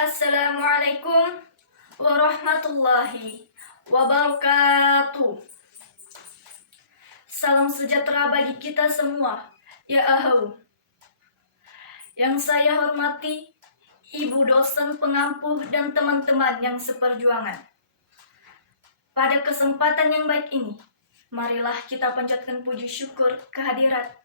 Assalamualaikum warahmatullahi wabarakatuh. Salam sejahtera bagi kita semua, ya ahau. Yang saya hormati, ibu dosen pengampu dan teman-teman yang seperjuangan. Pada kesempatan yang baik ini, marilah kita panjatkan puji syukur kehadirat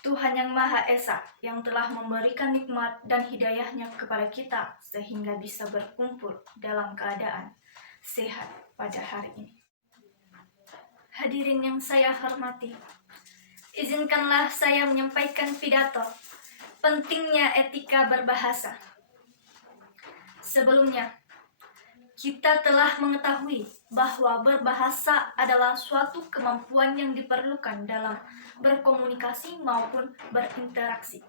Tuhan Yang Maha Esa yang telah memberikan nikmat dan hidayahnya kepada kita sehingga bisa berkumpul dalam keadaan sehat pada hari ini. Hadirin yang saya hormati, izinkanlah saya menyampaikan pidato pentingnya etika berbahasa. Sebelumnya, kita telah mengetahui bahwa berbahasa adalah suatu kemampuan yang diperlukan dalam berkomunikasi maupun berinteraksi.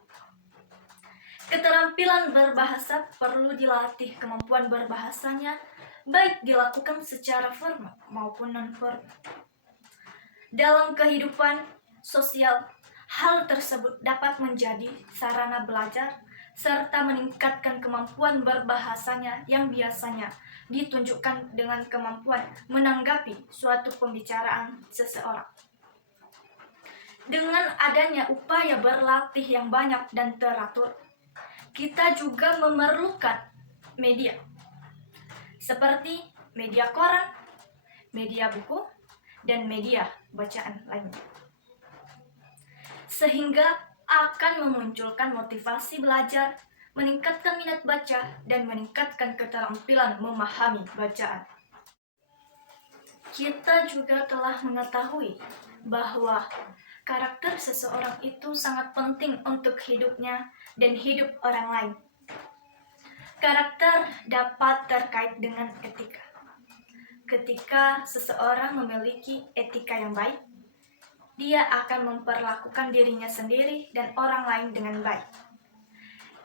Keterampilan berbahasa perlu dilatih kemampuan berbahasanya, baik dilakukan secara formal maupun non-formal. Dalam kehidupan sosial, hal tersebut dapat menjadi sarana belajar serta meningkatkan kemampuan berbahasanya yang biasanya ditunjukkan dengan kemampuan menanggapi suatu pembicaraan seseorang. Dengan adanya upaya berlatih yang banyak dan teratur, kita juga memerlukan media seperti media koran, media buku, dan media bacaan lainnya, sehingga akan memunculkan motivasi belajar, meningkatkan minat baca, dan meningkatkan keterampilan memahami bacaan. Kita juga telah mengetahui bahwa karakter seseorang itu sangat penting untuk hidupnya dan hidup orang lain. Karakter dapat terkait dengan etika. Ketika seseorang memiliki etika yang baik, dia akan memperlakukan dirinya sendiri dan orang lain dengan baik.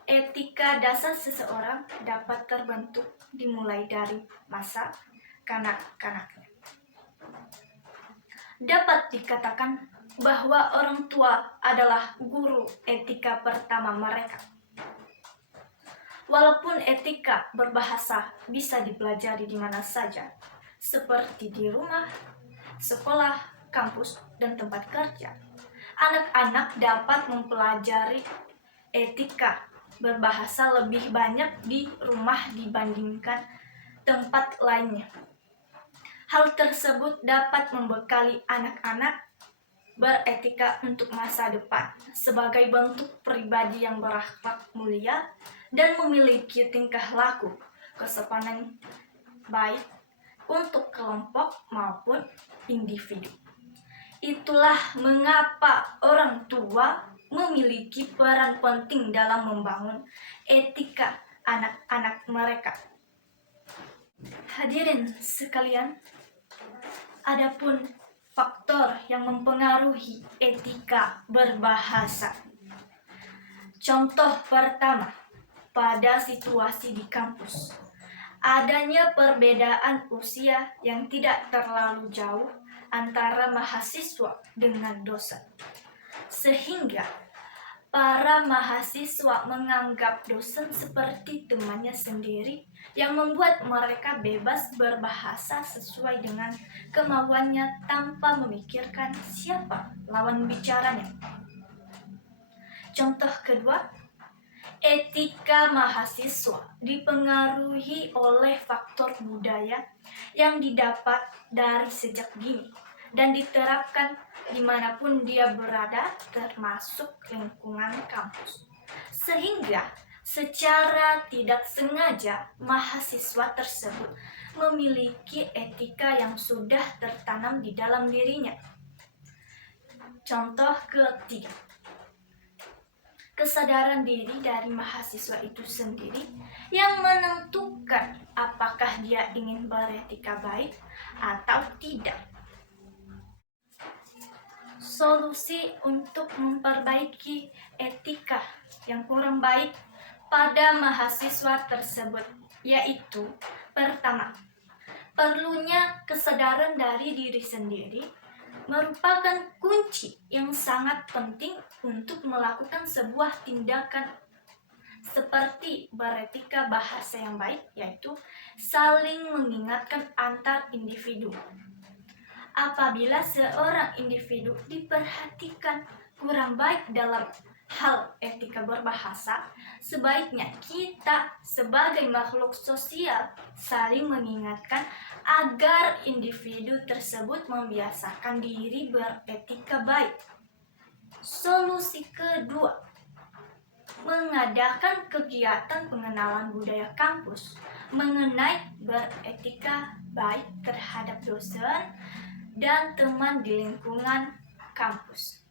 Etika dasar seseorang dapat terbentuk dimulai dari masa kanak-kanaknya. Dapat dikatakan bahwa orang tua adalah guru etika pertama mereka. Walaupun etika berbahasa bisa dipelajari di mana saja, seperti di rumah, sekolah, kampus, dan tempat kerja, anak-anak dapat mempelajari etika berbahasa lebih banyak di rumah dibandingkan tempat lainnya. Hal tersebut dapat membekali anak-anak beretika untuk masa depan sebagai bentuk pribadi yang berakhlak mulia dan memiliki tingkah laku kesopanan baik untuk kelompok maupun individu. Itulah mengapa orang tua memiliki peran penting dalam membangun etika anak-anak mereka. Hadirin sekalian, adapun faktor yang mempengaruhi etika berbahasa. Contoh pertama, pada situasi di kampus, adanya perbedaan usia yang tidak terlalu jauh antara mahasiswa dengan dosen, sehingga para mahasiswa menganggap dosen seperti temannya sendiri yang membuat mereka bebas berbahasa sesuai dengan kemauannya tanpa memikirkan siapa lawan bicaranya. Contoh kedua, etika mahasiswa dipengaruhi oleh faktor budaya yang didapat dari sejak dini dan diterapkan dimanapun dia berada, termasuk lingkungan kampus. Sehingga secara tidak sengaja mahasiswa tersebut memiliki etika yang sudah tertanam di dalam dirinya. Contoh ketiga, kesadaran diri dari mahasiswa itu sendiri yang menentukan apakah dia ingin beretika baik atau tidak. Solusi untuk memperbaiki etika yang kurang baik pada mahasiswa tersebut yaitu, pertama, perlunya kesadaran dari diri sendiri merupakan kunci yang sangat penting untuk melakukan sebuah tindakan seperti beretika bahasa yang baik, yaitu saling mengingatkan antar individu. Apabila seorang individu diperhatikan kurang baik dalam hal etika berbahasa, sebaiknya kita sebagai makhluk sosial saling mengingatkan agar individu tersebut membiasakan diri beretika baik. Solusi kedua, mengadakan kegiatan pengenalan budaya kampus mengenai beretika baik terhadap dosen dan teman di lingkungan kampus,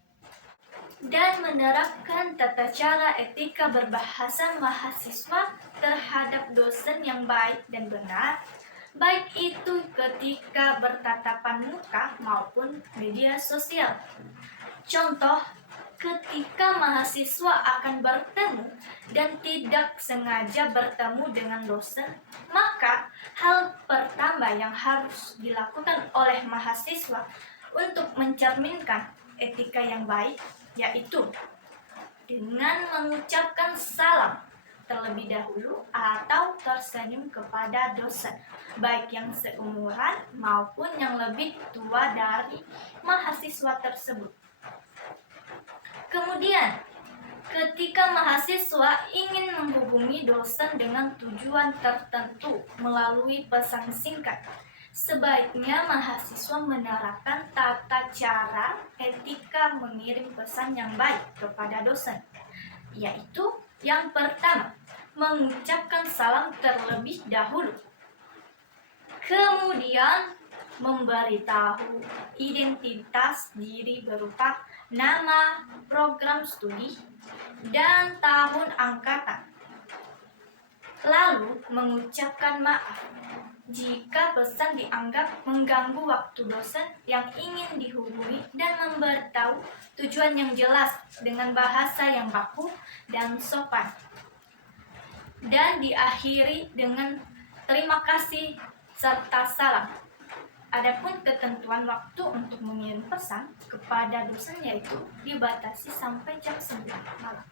dan menerapkan tata cara etika berbahasa mahasiswa terhadap dosen yang baik dan benar, baik itu ketika bertatapan muka maupun media sosial. Contoh, ketika mahasiswa akan bertemu dan tidak sengaja bertemu dengan dosen, maka hal pertama yang harus dilakukan oleh mahasiswa untuk mencerminkan etika yang baik yaitu dengan mengucapkan salam terlebih dahulu atau tersenyum kepada dosen, baik yang seumuran maupun yang lebih tua dari mahasiswa tersebut. Kemudian, ketika mahasiswa ingin menghubungi dosen dengan tujuan tertentu melalui pesan singkat, sebaiknya mahasiswa menerapkan tata cara etika mengirim pesan yang baik kepada dosen, yaitu yang pertama, mengucapkan salam terlebih dahulu. Kemudian, memberitahu identitas diri berupa nama, program studi, dan tahun angkatan. Lalu mengucapkan maaf jika pesan dianggap mengganggu waktu dosen yang ingin dihubungi, dan memberitahu tujuan yang jelas dengan bahasa yang baku dan sopan. Dan diakhiri dengan terima kasih serta salam. Adapun ketentuan waktu untuk mengirim pesan kepada dosen yaitu dibatasi sampai jam 9 malam.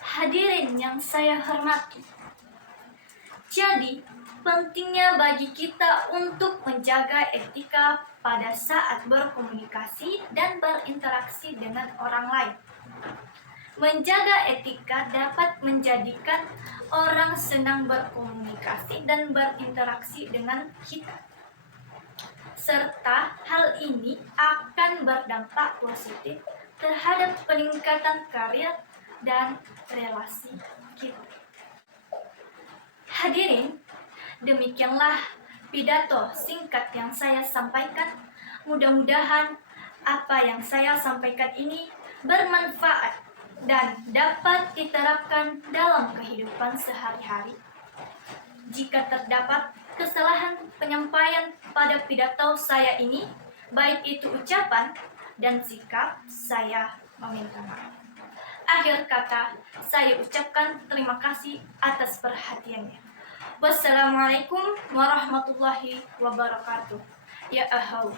Hadirin yang saya hormati, jadi pentingnya bagi kita untuk menjaga etika pada saat berkomunikasi dan berinteraksi dengan orang lain. Menjaga etika dapat menjadikan orang senang berkomunikasi dan berinteraksi dengan kita, serta hal ini akan berdampak positif terhadap peningkatan karir dan relasi kita. Hadirin, demikianlah pidato singkat yang saya sampaikan. Mudah-mudahan apa yang saya sampaikan ini bermanfaat dan dapat diterapkan dalam kehidupan sehari-hari. Jika terdapat kesalahan penyampaian pada pidato saya ini, baik itu ucapan dan sikap, saya meminta maaf. Akhir kata, saya ucapkan terima kasih atas perhatiannya. Wassalamualaikum warahmatullahi wabarakatuh. Ya ahau.